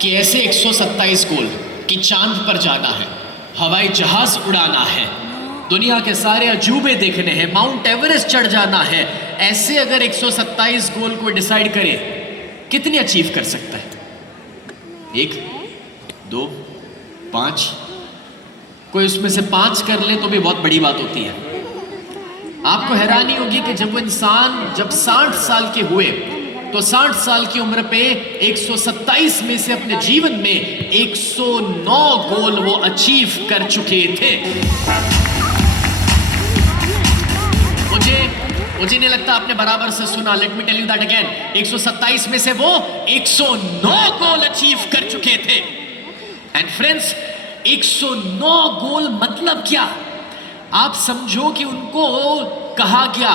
कि ऐसे 127 गोल कि चांद पर जाना है, हवाई जहाज उड़ाना है, दुनिया के सारे अजूबे देखने हैं, माउंट एवरेस्ट चढ़ जाना है। ऐसे अगर 127 गोल को डिसाइड करे, कितनी अचीव कर सकता है? 1, 2, 5। कोई उसमें से 5 कर ले तो भी बहुत बड़ी बात होती है। आपको हैरानी होगी कि जब वो इंसान जब 60 साल के हुए तो 60 साल की उम्र पे 127 में से अपने जीवन में 109 गोल वो अचीव कर चुके थे। मुझे नहीं लगता आपने बराबर से सुना। Let me tell you that again. 127 में से वो 109 गोल अचीव कर चुके थे। एंड फ्रेंड्स, 109 गोल मतलब क्या? आप समझो कि उनको कहा गया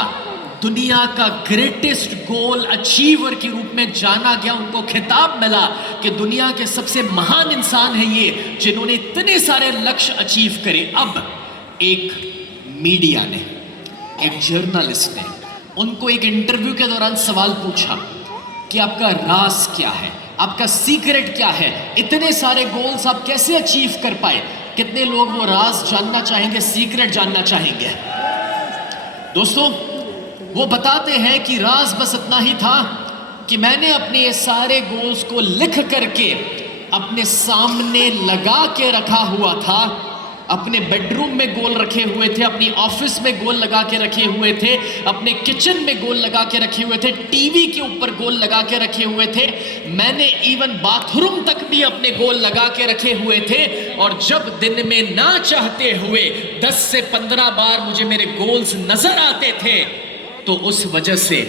दुनिया का ग्रेटेस्ट गोल अचीवर के रूप में जाना गया। उनको खिताब मिला कि दुनिया के सबसे महान इंसान है ये, जिन्होंने इतने सारे लक्ष्य अचीव करे। अब एक मीडिया ने, एक जर्नलिस्ट ने उनको एक इंटरव्यू के दौरान सवाल पूछा कि आपका राज क्या है, आपका सीक्रेट क्या है, इतने सारे गोल्स आप कैसे अचीव कर पाए? कितने लोग वो राज जानना चाहेंगे, सीक्रेट जानना चाहेंगे? दोस्तों, वो बताते हैं कि राज बस इतना ही था कि मैंने अपने ये सारे गोल्स को लिख करके अपने सामने लगा के रखा हुआ था। अपने बेडरूम में गोल रखे हुए थे, अपनी ऑफिस में गोल लगा के रखे हुए थे, अपने किचन में गोल लगा के रखे हुए थे, टीवी के ऊपर गोल लगा के रखे हुए थे। मैंने इवन बाथरूम तक भी अपने गोल लगा के रखे हुए थे। और जब दिन में ना चाहते हुए 10 से 15 बार मुझे मेरे गोल्स नजर आते थे, तो उस वजह से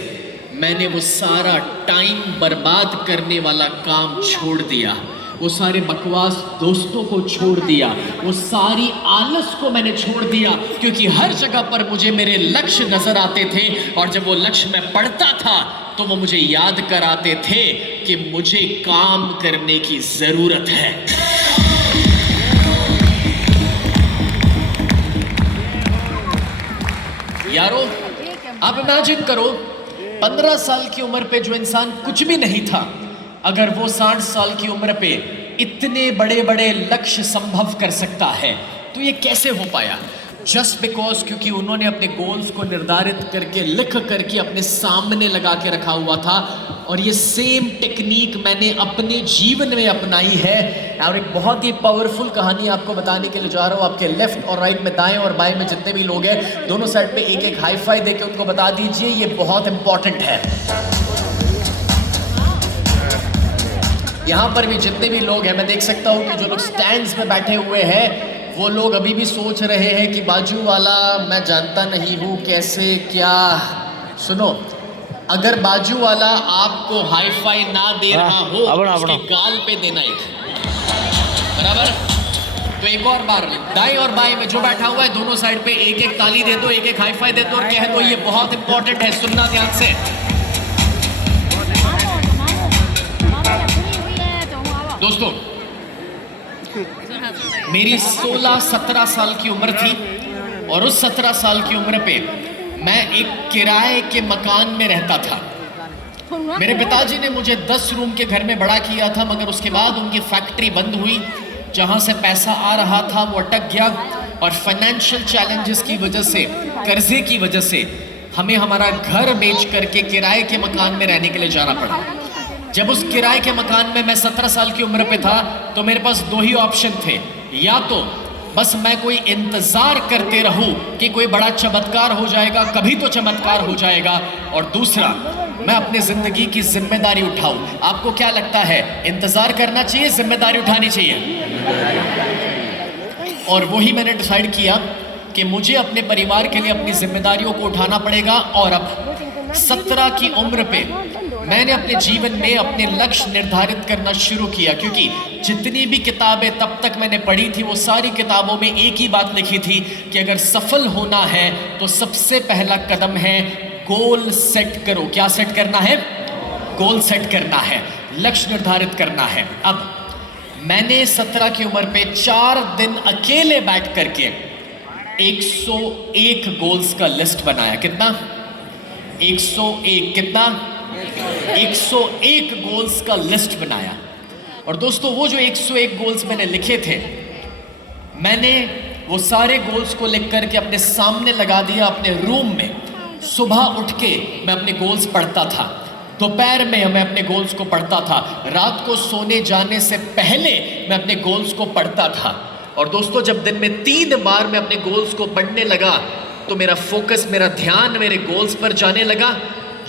मैंने वो सारा टाइम बर्बाद करने वाला काम छोड़ दिया, वो सारे बकवास दोस्तों को छोड़ दिया, वो सारी आलस को मैंने छोड़ दिया, क्योंकि हर जगह पर मुझे मेरे लक्ष्य नजर आते थे। और जब वो लक्ष्य मैं पढ़ता था तो वो मुझे याद कराते थे कि मुझे काम करने की जरूरत है। यारो, आप इमेजिन करो, 15 साल की उम्र पे जो इंसान कुछ भी नहीं था, अगर वो 60 साल की उम्र पे इतने बड़े बड़े लक्ष्य संभव कर सकता है, तो ये कैसे हो पाया? जस्ट बिकॉज क्योंकि उन्होंने अपने गोल्स को निर्धारित करके लिख करके अपने सामने लगा के रखा हुआ था। और ये सेम टेक्निक मैंने अपने जीवन में अपनाई है। और एक बहुत ही पावरफुल कहानी आपको बताने के लिए जा रहा हूँ। आपके लेफ्ट और राइट में, दाएं और बाएं में जितने भी लोग हैं, दोनों साइड पे एक एक हाई फाई देके उनको बता दीजिए, ये बहुत इंपॉर्टेंट है। यहाँ पर भी जितने भी लोग हैं, मैं देख सकता हूँ कि जो लोग स्टैंड्स में बैठे हुए हैं, वो लोग अभी भी सोच रहे हैं कि बाजू वाला मैं जानता नहीं हूँ कैसे क्या। सुनो, अगर बाजू वाला आपको हाई फाई ना दे रहा हो, उसके गाल पे देना एक, बराबर? तो एक और बार दाएं और बाएं में जो बैठा हुआ है, दोनों साइड पे एक एक ताली दे दो, एक एक हाई फाई दे दो और कह दो ये बहुत इंपॉर्टेंट है। सुनना ध्यान से। दोस्तों, मेरी 16-17 साल की उम्र थी और उस 17 साल की उम्र पे मैं एक किराए के मकान में रहता था। मेरे पिताजी ने मुझे 10 रूम के घर में बड़ा किया था, मगर उसके बाद उनकी फैक्ट्री बंद हुई। जहां से पैसा आ रहा था वो अटक गया और फाइनेंशियल चैलेंजेस की वजह से, कर्जे की वजह से हमें हमारा घर बेच करके किराए के मकान में रहने के लिए जाना पड़ा। जब उस किराए के मकान में मैं 17 साल की उम्र पे था, तो मेरे पास 2 ही ऑप्शन थे। या तो बस मैं कोई इंतजार करते रहूं कि कोई बड़ा चमत्कार हो जाएगा, कभी तो चमत्कार हो जाएगा, और दूसरा मैं अपनी जिंदगी की जिम्मेदारी उठाऊं। आपको क्या लगता है, इंतजार करना चाहिए, जिम्मेदारी उठानी चाहिए? और वही मैंने डिसाइड किया कि मुझे अपने परिवार के लिए अपनी जिम्मेदारियों को उठाना पड़ेगा। और अब 17 की उम्र पे मैंने अपने जीवन में अपने लक्ष्य निर्धारित करना शुरू किया, क्योंकि जितनी भी किताबें तब तक मैंने पढ़ी थी, वो सारी किताबों में एक ही बात लिखी थी कि अगर सफल होना है तो सबसे पहला कदम है गोल सेट करो। क्या सेट करना है? गोल सेट करना है, लक्ष्य निर्धारित करना है। अब मैंने 17 की उम्र पे 4 दिन अकेले बैठ करके 101 गोल्स का लिस्ट बनाया। कितना? 101। कितना? 101 गोल्स का लिस्ट बनाया। और दोस्तों वो जो 101 गोल्स मैंने लिखे थे, मैंने वो सारे गोल्स को लिख करके अपने सामने लगा दिया अपने रूम में। सुबह उठ के मैं अपने गोल्स पढ़ता था, दोपहर में मैं अपने गोल्स को पढ़ता था, रात को सोने जाने से पहले मैं अपने गोल्स को पढ़ता था। और दोस्तों जब दिन में 3 बार मैं अपने गोल्स को पढ़ने लगा तो मेरा फोकस, मेरा ध्यान मेरे गोल्स पर जाने लगा।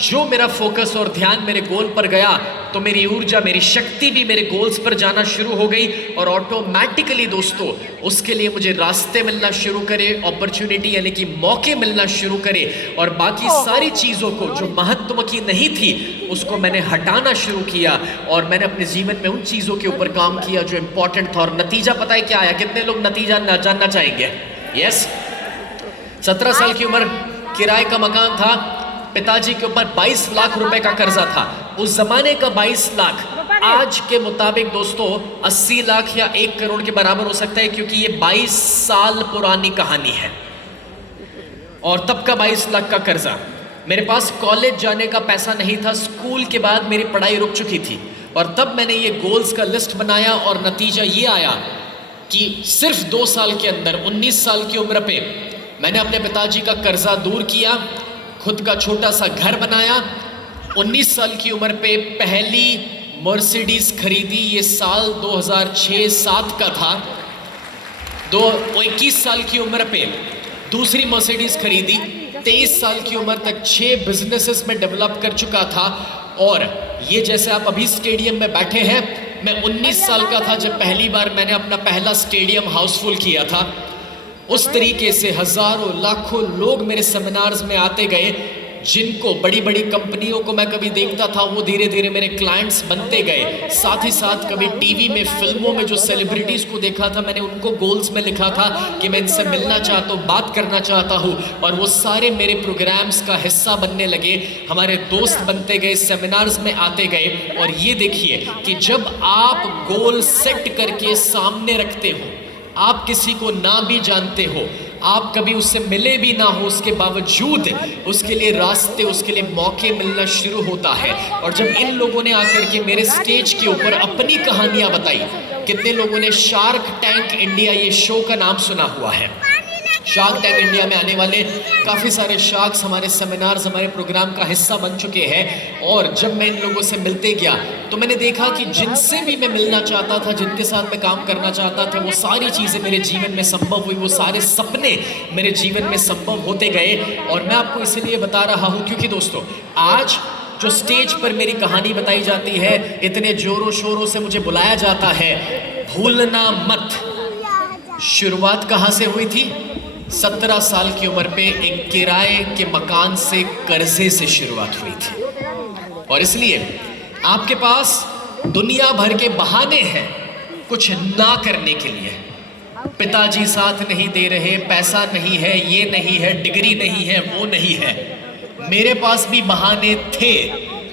जो मेरा फोकस और ध्यान मेरे गोल पर गया तो मेरी ऊर्जा, मेरी शक्ति भी मेरे गोल्स पर जाना शुरू हो गई। और ऑटोमेटिकली दोस्तों उसके लिए मुझे रास्ते मिलना शुरू करे, अपॉर्चुनिटी यानी कि मौके मिलना शुरू करे, और बाकी सारी चीज़ों को जो महत्व की नहीं थी उसको मैंने हटाना शुरू किया। और मैंने अपने जीवन में उन चीज़ों के ऊपर काम किया जो इम्पोर्टेंट था। और नतीजा पता है क्या आया? कितने लोग नतीजा जानना चाहेंगे? यस, 17 साल की उम्र, किराए का मकान था, पिताजी के ऊपर 22 लाख रुपए का कर्जा था। उस जमाने का 22 लाख आज के मुताबिक दोस्तों 80 लाख या 1 करोड़ के बराबर हो सकता है, क्योंकि ये 22 साल पुरानी कहानी है। और तब का 22 लाख का कर्जा, मेरे पास कॉलेज जाने का पैसा नहीं था, स्कूल के बाद मेरी पढ़ाई रुक चुकी थी। और तब मैंने ये गोल्स का लिस्ट बनाया और नतीजा ये आया कि सिर्फ 2 साल के अंदर 19 साल की उम्र पे मैंने अपने पिताजी का कर्जा दूर किया, खुद का छोटा सा घर बनाया, 19 साल की उम्र पे पहली मर्सिडीज खरीदी। ये साल 2006-07 का था। 21 साल की उम्र पे दूसरी मर्सिडीज खरीदी। 23 साल की उम्र तक 6 बिजनेसेस में डेवलप कर चुका था। और ये जैसे आप अभी स्टेडियम में बैठे हैं, मैं 19 साल का था जब पहली बार मैंने अपना पहला स्टेडियम हाउसफुल किया था। उस तरीके से हजारों लाखों लोग मेरे सेमिनार्स में आते गए, जिनको बड़ी बड़ी कंपनियों को मैं कभी देखता था वो धीरे धीरे मेरे क्लाइंट्स बनते गए। साथ ही साथ कभी टीवी में, फिल्मों में जो सेलिब्रिटीज को देखा था, मैंने उनको गोल्स में लिखा था कि मैं इनसे मिलना चाहता हूँ, बात करना चाहता हूँ। और वो सारे मेरे प्रोग्राम्स का हिस्सा बनने लगे, हमारे दोस्त बनते गए, सेमिनार्स में आते गए। और ये देखिए कि जब आप गोल सेट करके सामने रखते हो, आप किसी को ना भी जानते हो, आप कभी उससे मिले भी ना हो, उसके बावजूद उसके लिए रास्ते, उसके लिए मौके मिलना शुरू होता है। और जब इन लोगों ने आकर के मेरे स्टेज के ऊपर अपनी कहानियां बताई, कितने लोगों ने शार्क टैंक इंडिया, ये शो का नाम सुना हुआ है? शार्क टैंक इंडिया में आने वाले काफ़ी सारे शार्क्स हमारे सेमिनार्स, हमारे प्रोग्राम का हिस्सा बन चुके हैं। और जब मैं इन लोगों से मिलते गया तो मैंने देखा कि जिनसे भी मैं मिलना चाहता था, जिनके साथ मैं काम करना चाहता था, वो सारी चीज़ें मेरे जीवन में संभव हुई, वो सारे सपने मेरे जीवन में संभव होते गए। और मैं आपको इसलिए बता रहा हूँ क्योंकि दोस्तों आज जो स्टेज पर मेरी कहानी बताई जाती है, इतने जोरों शोरों से मुझे बुलाया जाता है, भूलना मत शुरुआत कहाँ से हुई थी? 17 साल की उम्र पे एक किराए के मकान से, कर्जे से शुरुआत हुई थी। और इसलिए आपके पास दुनिया भर के बहाने हैं कुछ ना करने के लिए। पिताजी साथ नहीं दे रहे, पैसा नहीं है, ये नहीं है, डिग्री नहीं है, वो नहीं है। मेरे पास भी बहाने थे,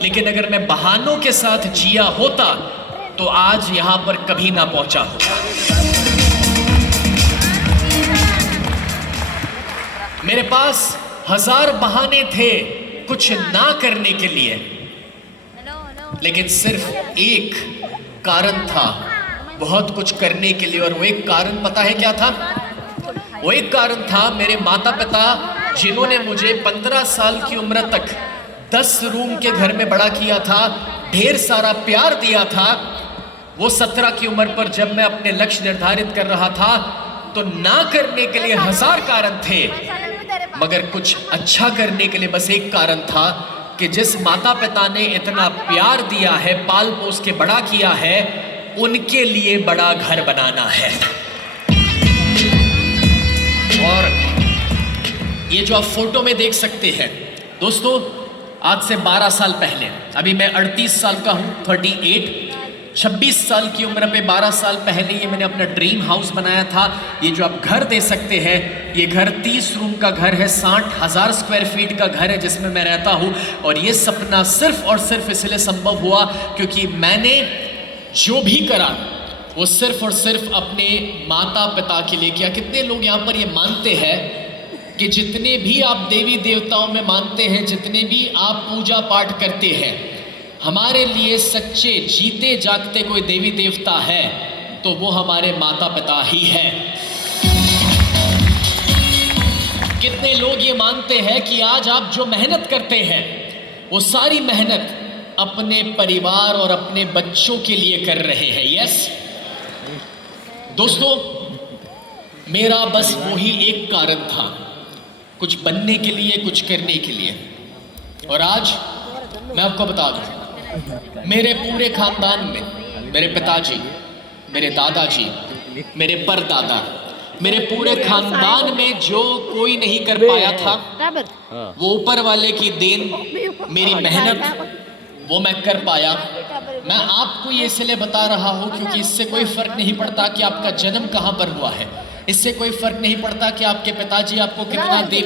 लेकिन अगर मैं बहानों के साथ जिया होता तो आज यहां पर कभी ना पहुंचा होता। मेरे पास 1000 बहाने थे कुछ ना करने के लिए, लेकिन सिर्फ एक कारण था बहुत कुछ करने के लिए। और वो एक कारण पता है क्या था? वो एक कारण था मेरे माता पिता, जिन्होंने मुझे 15 साल की उम्र तक 10 रूम के घर में बड़ा किया था, ढेर सारा प्यार दिया था। वो 17 की उम्र पर जब मैं अपने लक्ष्य निर्धारित कर रहा था तो ना करने के लिए 1000 कारण थे, मगर कुछ अच्छा करने के लिए बस एक कारण था कि जिस माता पिता ने इतना प्यार दिया है, पाल पोस के बड़ा किया है, उनके लिए बड़ा घर बनाना है। और ये जो आप फोटो में देख सकते हैं दोस्तों, आज से 12 साल पहले, अभी मैं 38 साल का हूँ, 38, 26 साल की उम्र पे 12 साल पहले ये मैंने अपना ड्रीम हाउस बनाया था। ये जो आप घर दे सकते हैं, ये घर 30 रूम का घर है, 60,000 स्क्वायर फीट का घर है जिसमें मैं रहता हूँ। और ये सपना सिर्फ और सिर्फ इसलिए संभव हुआ क्योंकि मैंने जो भी करा वो सिर्फ और सिर्फ अपने माता पिता के लिए किया। कितने लोग यहाँ पर ये मानते हैं कि जितने भी आप देवी देवताओं में मानते हैं, जितने भी आप पूजा पाठ करते हैं, हमारे लिए सच्चे जीते जागते कोई देवी देवता है तो वो हमारे माता पिता ही है। कितने लोग ये मानते हैं कि आज आप जो मेहनत करते हैं वो सारी मेहनत अपने परिवार और अपने बच्चों के लिए कर रहे हैं। यस दोस्तों, मेरा बस वही एक कारण था, कुछ बनने के लिए, कुछ करने के लिए। और आज मैं आपको बता दूं, मेरे पूरे खानदान में मेरे पिताजी, मेरे दादाजी, मेरे परदादा, मेरे पूरे खानदान में जो कोई नहीं कर पाया था वो ऊपर वाले की देन, मेरी मेहनत, वो मैं कर पाया। मैं आपको ये इसलिए बता रहा हूं क्योंकि इससे कोई फर्क नहीं पड़ता कि आपका जन्म कहां पर हुआ है, इससे कोई फर्क नहीं पड़ता कि आपके पिताजी आपको कितना दे